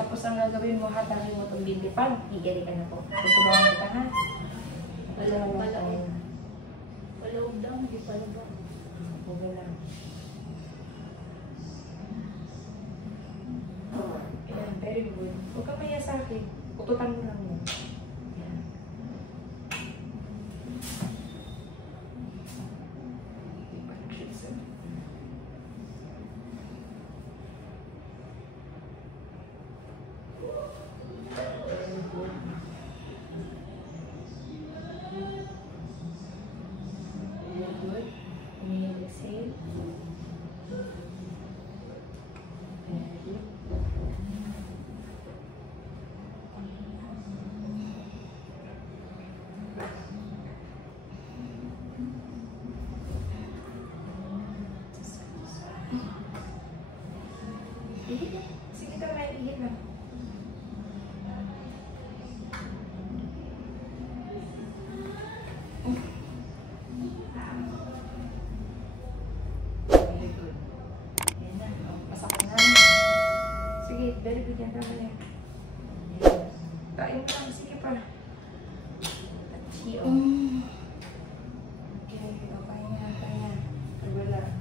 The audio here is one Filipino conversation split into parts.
Tapos ang gagawin mo, hatangin mo itong binti. Pag, higari ka na po. Tutulungan kita, ha? Paloob daw, hindi paloob. Huwag lang. Ayan, very good. Huwag ka maya sa akin. Pututan mo lang yun. Ayan. Sige ka, may ihit na. Very good. Ayan na. Pasakan na. Sige, very good yan. Tama yan. Kain mo lang. Sige pa. Tachi, okay, papahinga. Wala.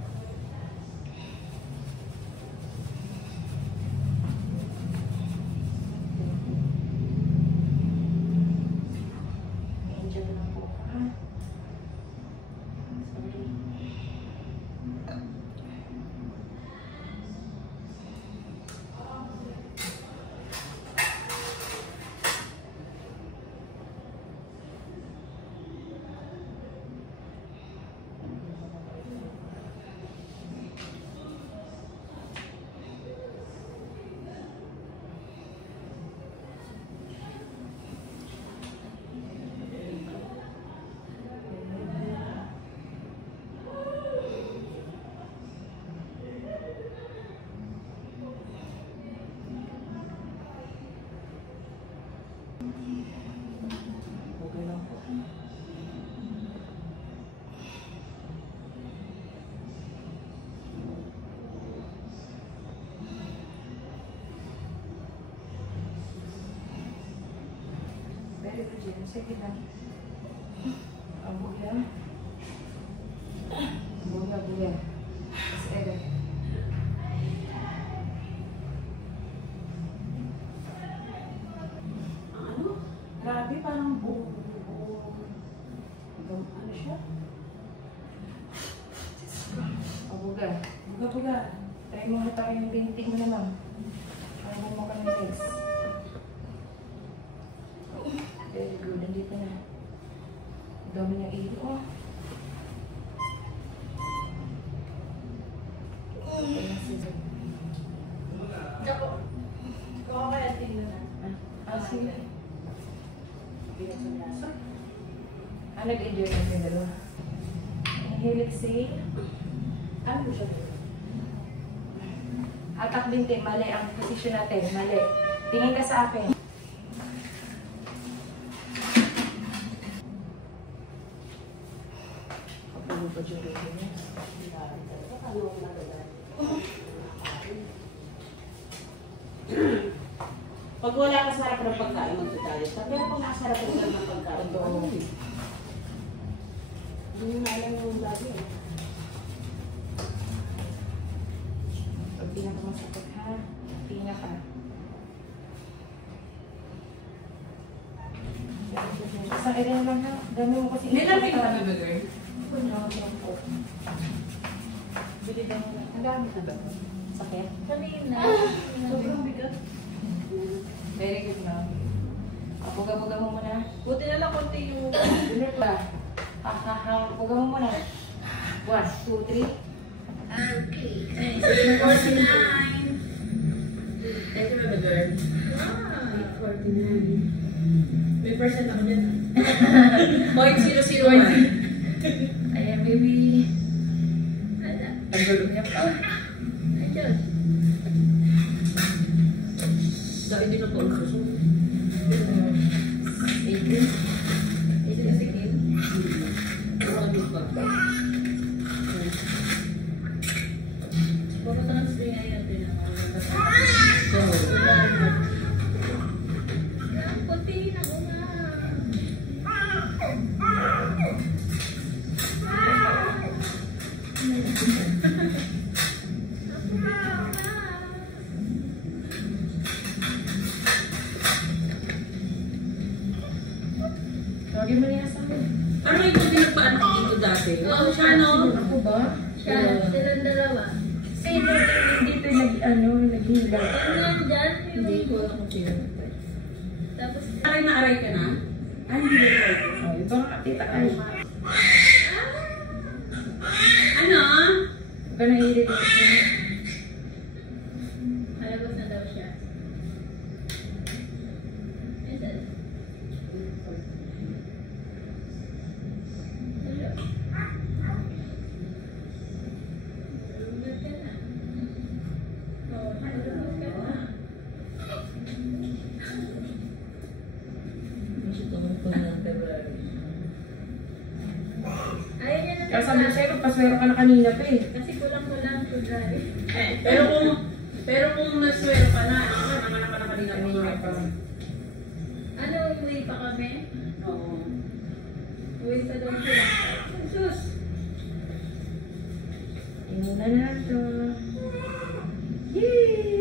Okay lang po. Very good yan. Sige lang. Buya. Buya. Mas ere. Grabe, parang buo. Ano siya? Buga. Buga. Try mo tayo yung binti mo naman. Kaya mo ka ng legs. Very good. Nandito na. Dami niya iyo. Ikaw kaya tingnan na. Sige. Nag-enjoy na yung dalawa. Inhale, exhale. Ano po siya? Hatak binti. Mali ang position natin. Mali. Tingin ka sa akin. Kapag pa dyan rin niya. Pag wala ka sa harap ng pagkain, magdadayos ka. Pero kung nasa harap ng pagkain, ano yun? Hindi na alam yung lagi eh. Pag pinaka masakit ha. Pinaka. Isang area lang ha. Dami mo kasi. Nilamig ka na ba, girl? Bili daw mo. Ang dami na ba? Sakit? Kanina. Sobrang bigat. Very good na. Buga-buga mo muna. Buti na lang konti yung... Dinner ba? Buga mo muna. 1, 2, 3. Okay. 49. Thank you, my girl. Wow. 49. May percent ako dyan. 0.001. Ayan, baby. Nagulog niya pa. Ayun. Dahil din ako ang susunod. 18. 18 na sigil. Marami pa. Pupunta ng spring ngayon din ako. So, Lagi mo niya sa akin. Ano ikaw pinagpaanak dito dati? Oo, siya no? Ako ba? Siya, silang dalawa. Sino dito naghila? Yung nandyan, Hindi yung... ko alam kung sino ito. Tapos, Aray na aray ka na? Ay, hindi na aray ko. Oh, ito nga, tita ay. Ano? Huwag ka nahihilig ito. alabas na daw siya. Ito. Hello. Lumabas ka na. Oo, lumabas ka na. Gusto naman ko ng February. Ayaw niya na Kaya sabi ko sa'yo, magpaswero ka na kanina pa eh. kasi kulang to drive. Pero kung naswero ka na, nanganak ka na kanina Kanina pa. Ano, uwi pa kami? Oo. Uwi pa daw sila. Sus! Inunan na to. Yay!